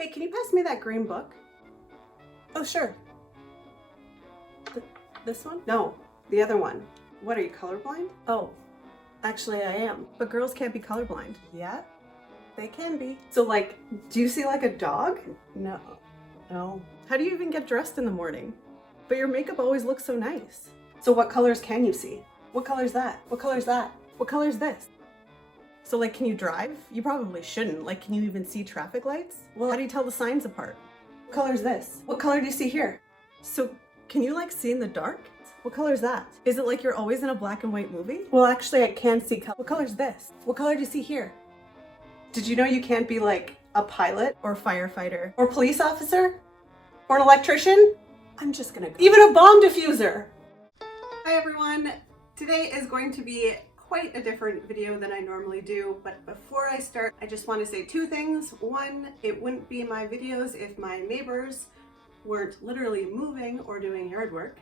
Hey, can you pass me that green book? Oh, sure. This one? No, the other one. What, are you colorblind? Oh, actually I am. But girls can't be colorblind. Yeah, they can be. So like, do you see like a dog? No. No. How do you even get dressed in the morning? But your makeup always looks so nice. So what colors can you see? What color's that? What color's that? What color's this? So like, can you drive? You probably shouldn't. Like, can you even see traffic lights? Well, how do you tell the signs apart? What color's this? What color do you see here? So can you like see in the dark? What color's that? Is it like you're always in a black and white movie? Well, actually I can see color. What color's this? What color do you see here? Did you know you can't be like a pilot or firefighter or police officer or an electrician? I'm just gonna go. Even a bomb diffuser. Hi everyone. Today is going to be quite a different video than I normally do, but before I start, I just want to say two things. One, it wouldn't be my videos if my neighbors weren't literally moving or doing yard work.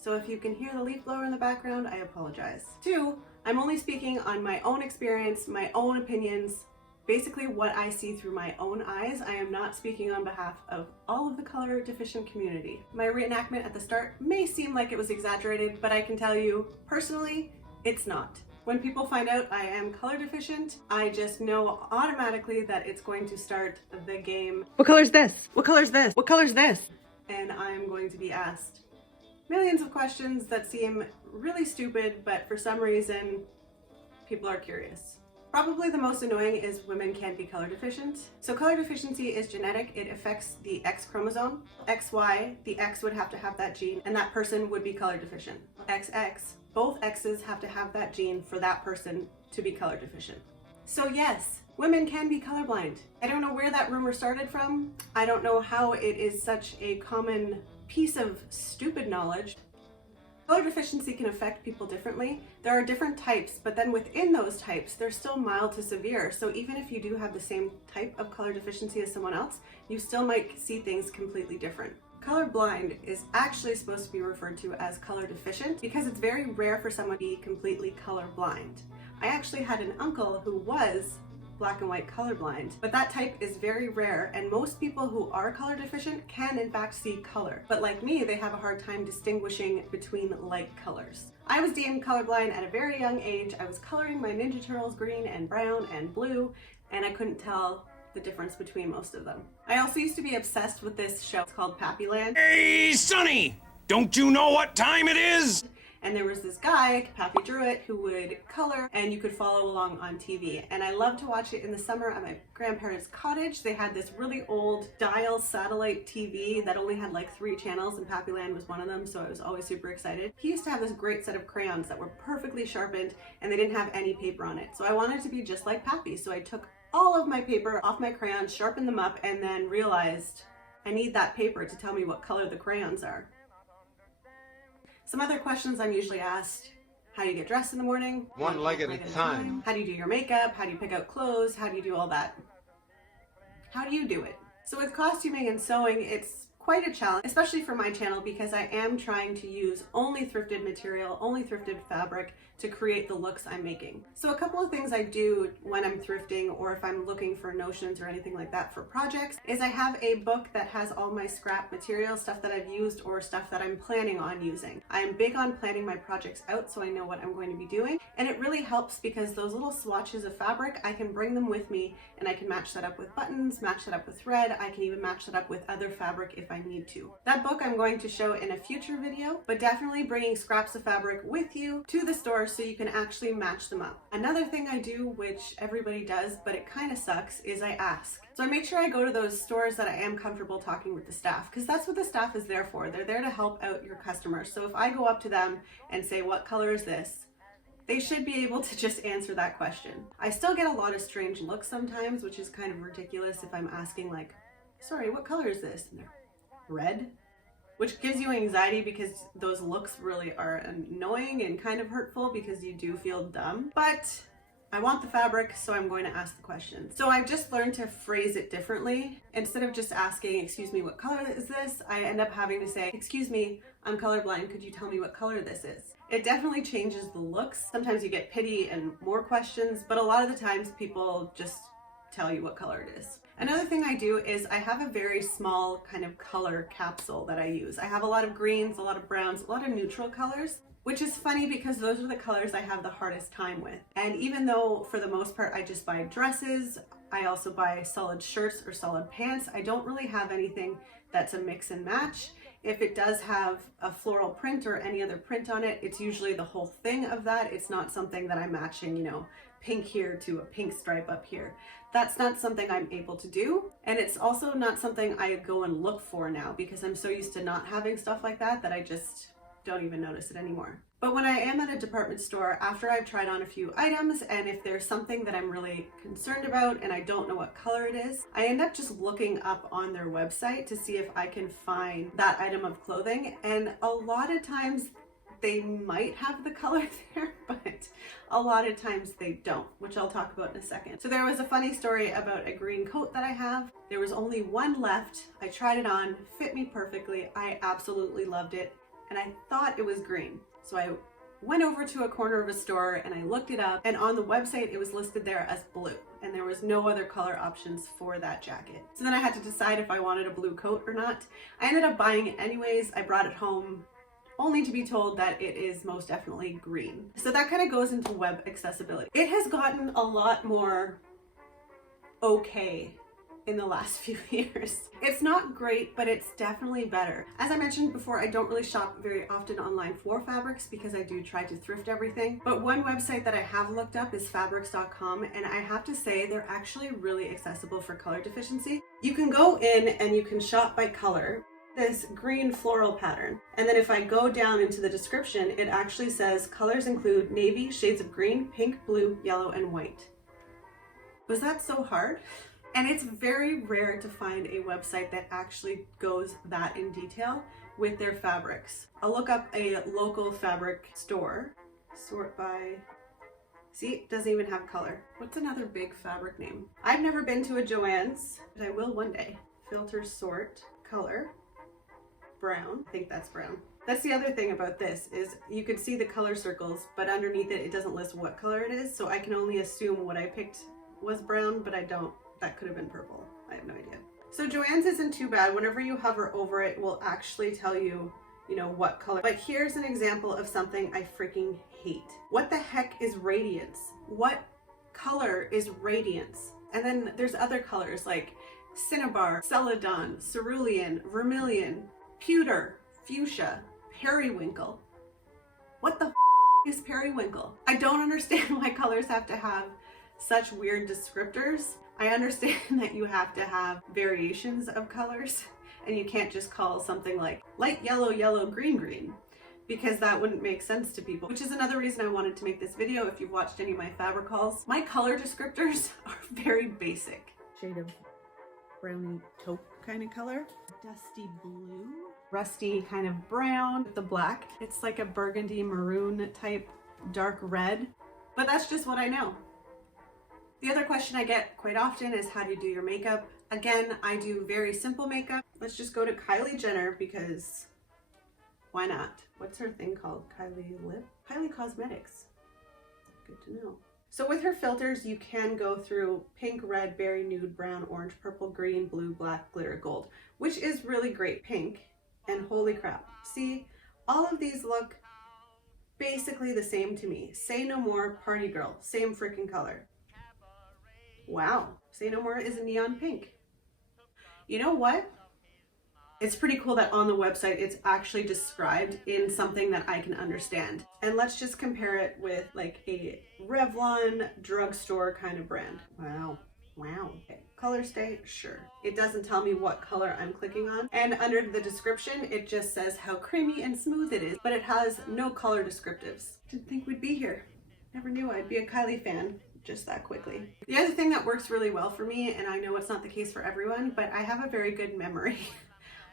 So if you can hear the leaf blower in the background, I apologize. Two, I'm only speaking on my own experience, my own opinions, basically what I see through my own eyes. I am not speaking on behalf of all of the color deficient community. My reenactment at the start may seem like it was exaggerated, but I can tell you personally, it's not. When people find out I am color deficient, I just know automatically that it's going to start the game. What color's this? What color's this? What color's this? And I'm going to be asked millions of questions that seem really stupid, but for some reason, people are curious. Probably the most annoying is women can't be color deficient. So color deficiency is genetic. It affects the X chromosome. XY, the X would have to have that gene, and that person would be color deficient. XX, both X's have to have that gene for that person to be color deficient. So yes, women can be colorblind. I don't know where that rumor started from. I don't know how it is such a common piece of stupid knowledge. Color deficiency can affect people differently. There are different types, but then within those types, they're still mild to severe. So even if you do have the same type of color deficiency as someone else, you still might see things completely different. Colorblind is actually supposed to be referred to as color deficient because it's very rare for someone to be completely colorblind. I actually had an uncle who was black and white colorblind, but that type is very rare, and most people who are color deficient can in fact see color. But like me, they have a hard time distinguishing between light colors. I was deemed colorblind at a very young age. I was coloring my Ninja Turtles green and brown and blue, and I couldn't tell the difference between most of them. I also used to be obsessed with this show called Pappyland. Hey, Sonny! Don't you know what time it is? And there was this guy, Pappy Druitt, who would color and you could follow along on TV. And I loved to watch it in the summer at my grandparents' cottage. They had this really old dial satellite TV that only had like 3 channels, and Pappyland was one of them, so I was always super excited. He used to have this great set of crayons that were perfectly sharpened and they didn't have any paper on it. So I wanted to be just like Pappy. So I took all of my paper off my crayons, sharpened them up, and then realized I need that paper to tell me what color the crayons are. Some other questions I'm usually asked: how do you get dressed in the morning? One leg at a time. How do you do your makeup? How do you pick out clothes? How do you do all that? How do you do it? So with costuming and sewing, it's quite a challenge, especially for my channel, because I am trying to use only thrifted material, only thrifted fabric to create the looks I'm making. So a couple of things I do when I'm thrifting, or if I'm looking for notions or anything like that for projects, is I have a book that has all my scrap material, stuff that I've used or stuff that I'm planning on using. I'm big on planning my projects out so I know what I'm going to be doing, and it really helps because those little swatches of fabric, I can bring them with me and I can match that up with buttons, match that up with thread. I can even match that up with other fabric if I need to. That book I'm going to show in a future video, but definitely bringing scraps of fabric with you to the store so you can actually match them up. Another thing I do, which everybody does, but it kind of sucks, is I ask. So I make sure I go to those stores that I am comfortable talking with the staff, because that's what the staff is there for. They're there to help out your customers. So if I go up to them and say, what color is this? They should be able to just answer that question. I still get a lot of strange looks sometimes, which is kind of ridiculous if I'm asking like, sorry, what color is this? And they're red. Which gives you anxiety because those looks really are annoying and kind of hurtful because you do feel dumb. But I want the fabric, so I'm going to ask the question. So I've just learned to phrase it differently. Instead of just asking, excuse me, what color is this? I end up having to say, excuse me, I'm colorblind. Could you tell me what color this is? It definitely changes the looks. Sometimes you get pity and more questions, but a lot of the times people just tell you what color it is. Another thing I do is I have a very small kind of color capsule that I use. I have a lot of greens, a lot of browns, a lot of neutral colors, which is funny because those are the colors I have the hardest time with. And even though for the most part I just buy dresses, I also buy solid shirts or solid pants, I don't really have anything that's a mix and match. If it does have a floral print or any other print on it, it's usually the whole thing of that. It's not something that I'm matching, you know, pink here to a pink stripe up here. That's not something I'm able to do. And it's also not something I go and look for now because I'm so used to not having stuff like that that I just don't even notice it anymore. But when I am at a department store, after I've tried on a few items, and if there's something that I'm really concerned about and I don't know what color it is, I end up just looking up on their website to see if I can find that item of clothing. And a lot of times they might have the color there, but a lot of times they don't, which I'll talk about in a second. So there was a funny story about a green coat that I have. There was only one left. I tried it on, fit me perfectly. I absolutely loved it. And I thought it was green. So I went over to a corner of a store and I looked it up, and on the website it was listed there as blue, and there was no other color options for that jacket. So then I had to decide if I wanted a blue coat or not. I ended up buying it anyways. I brought it home only to be told that it is most definitely green. So that kind of goes into web accessibility. It has gotten a lot more okay in the last few years. It's not great, but it's definitely better. As I mentioned before, I don't really shop very often online for fabrics because I do try to thrift everything. But one website that I have looked up is fabrics.com, and I have to say they're actually really accessible for color deficiency. You can go in and you can shop by color. This green floral pattern. And then if I go down into the description, it actually says colors include navy, shades of green, pink, blue, yellow, and white. Was that so hard? And it's very rare to find a website that actually goes that in detail with their fabrics. I'll look up a local fabric store, sort by, see, it doesn't even have color. What's another big fabric name? I've never been to a Joann's, but I will one day. Filter, sort, color, brown, I think that's brown. That's the other thing about this is you could see the color circles, but underneath it, it doesn't list what color it is. So I can only assume what I picked was brown, but I don't. That could have been purple. I have no idea. So Joann's isn't too bad. Whenever you hover over it, will actually tell you, you know, what color. But here's an example of something I freaking hate. What the heck is radiance? What color is radiance? And then there's other colors like cinnabar, celadon, cerulean, vermilion, pewter, fuchsia, periwinkle. What the is periwinkle? I don't understand why colors have to have such weird descriptors. I understand that you have to have variations of colors and you can't just call something like light yellow, yellow, green, green, because that wouldn't make sense to people, which is another reason I wanted to make this video. If you've watched any of my fabric hauls, my color descriptors are very basic. Shade of browny taupe kind of color. Dusty blue. Rusty kind of brown with the black. It's like a burgundy maroon type dark red, but that's just what I know. The other question I get quite often is how do you do your makeup? Again, I do very simple makeup. Let's just go to Kylie Jenner because why not? What's her thing called? Kylie Lip? Kylie Cosmetics. Good to know. So with her filters, you can go through pink, red, berry, nude, brown, orange, purple, green, blue, black, glitter, gold, which is really great. Pink, and holy crap. See, all of these look basically the same to me. Say No More, Party Girl, same freaking color. Wow, Say No More is a neon pink. You know what? It's pretty cool that on the website it's actually described in something that I can understand. And let's just compare it with like a Revlon drugstore kind of brand. Wow. Wow. Okay. Color stay, sure. It doesn't tell me what color I'm clicking on. And under the description, it just says how creamy and smooth it is, but it has no color descriptives. Didn't think we'd be here. Never knew I'd be a Kylie fan just that quickly. The other thing that works really well for me, and I know it's not the case for everyone, but I have a very good memory.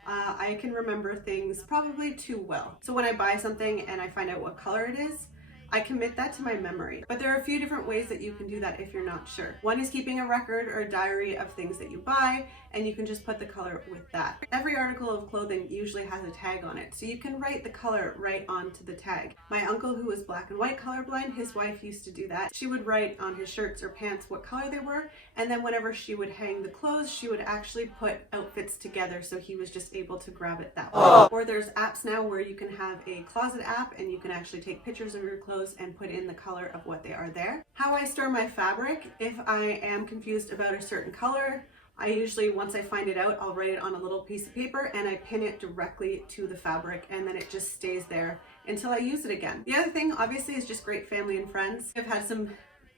I can remember things probably too well. So when I buy something and I find out what color it is, I commit that to my memory. But there are a few different ways that you can do that if you're not sure. One is keeping a record or a diary of things that you buy, and you can just put the color with that. Every article of clothing usually has a tag on it, so you can write the color right onto the tag. My uncle, who was black and white colorblind, his wife used to do that. She would write on his shirts or pants what color they were, and then whenever she would hang the clothes, she would actually put outfits together so he was just able to grab it that way. Or there's apps now where you can have a closet app and you can actually take pictures of your clothes and put in the color of what they are there. How I store my fabric, if I am confused about a certain color, I usually, once I find it out, I'll write it on a little piece of paper and I pin it directly to the fabric, and then it just stays there until I use it again. The other thing, obviously, is just great family and friends. I've had some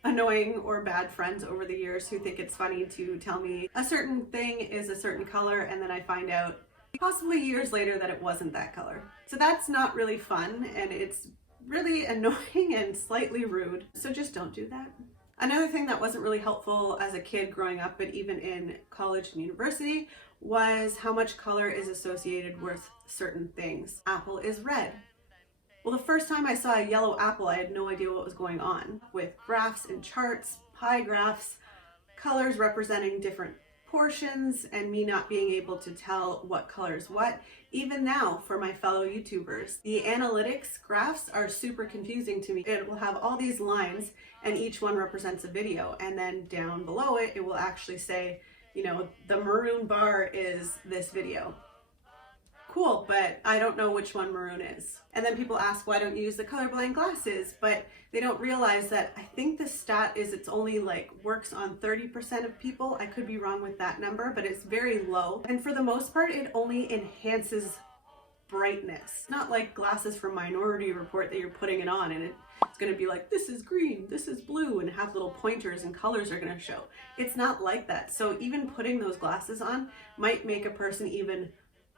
annoying or bad friends over the years who think it's funny to tell me a certain thing is a certain color, and then I find out possibly years later that it wasn't that color. So that's not really fun, and it's really annoying and slightly rude. So just don't do that. Another thing that wasn't really helpful as a kid growing up, but even in college and university, was how much color is associated with certain things. Apple is red. Well, the first time I saw a yellow apple, I had no idea what was going on. With graphs and charts, pie graphs, colors representing different portions, and me not being able to tell what color is what. Even now, for my fellow YouTubers, the analytics graphs are super confusing to me. It will have all these lines and each one represents a video, and then down below it, it will actually say, you know, the maroon bar is this video. Cool, but I don't know which one maroon is. And then people ask, why don't you use the colorblind glasses? But they don't realize that I think the stat is it's only like works on 30% of people. I could be wrong with that number, but it's very low. And for the most part, it only enhances brightness. Not like glasses from Minority Report that you're putting it on and it's gonna be like, this is green, this is blue, and have little pointers and colors are gonna show. It's not like that. So even putting those glasses on might make a person even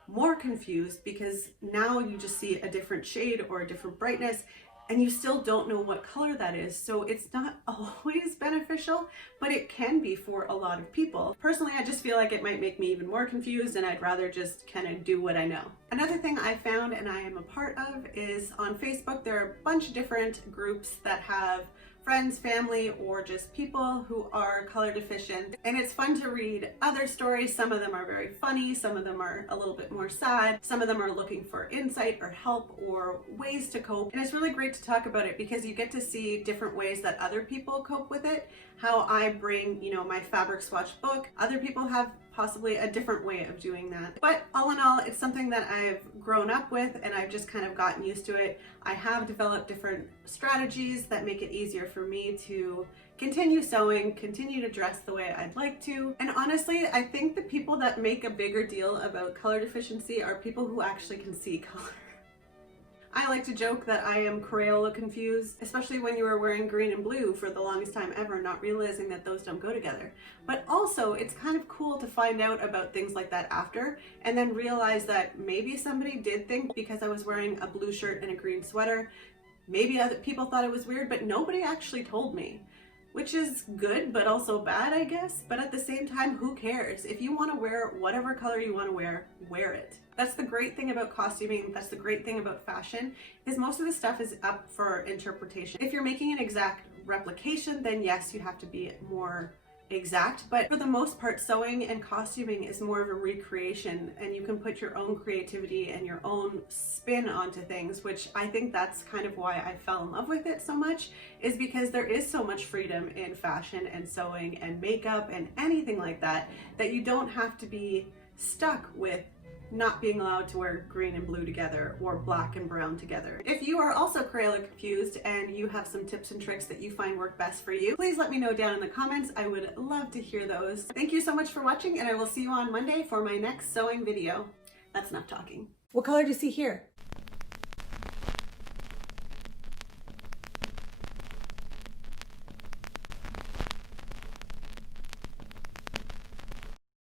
more confused, because now you just see a different shade or a different brightness and you still don't know what color that is. So it's not always beneficial, but it can be for a lot of people. Personally, I just feel like it might make me even more confused, and I'd rather just kind of do what I know. Another thing I found and I am a part of is on Facebook, there are a bunch of different groups that have friends, family, or just people who are color deficient. And it's fun to read other stories. Some of them are very funny, some of them are a little bit more sad, some of them are looking for insight or help or ways to cope. And it's really great to talk about it because you get to see different ways that other people cope with it. How I bring, you know, my fabric swatch book. Other people have possibly a different way of doing that. But all in all, it's something that I've grown up with and I've just kind of gotten used to it. I have developed different strategies that make it easier for me to continue sewing, continue to dress the way I'd like to. And honestly, I think the people that make a bigger deal about color deficiency are people who actually can see color. I like to joke that I am Crayola confused, especially when you were wearing green and blue for the longest time ever, not realizing that those don't go together. But also, it's kind of cool to find out about things like that after, and then realize that maybe somebody did think because I was wearing a blue shirt and a green sweater, maybe other people thought it was weird, but nobody actually told me. Which is good, but also bad, I guess. But at the same time, who cares? If you want to wear whatever color you want to wear it. That's the great thing about costuming, that's the great thing about fashion, is most of the stuff is up for interpretation. If you're making an exact replication, then yes, you have to be more exact, but for the most part, sewing and costuming is more of a recreation, and you can put your own creativity and your own spin onto things, which I think that's kind of why I fell in love with it so much, is because there is so much freedom in fashion and sewing and makeup and anything like that, that you don't have to be stuck with not being allowed to wear green and blue together or black and brown together. If you are also Crayola confused and you have some tips and tricks that you find work best for you, please let me know down in the comments. I would love to hear those. Thank you so much for watching, and I will see you on Monday for my next sewing video. That's enough talking. What color do you see here?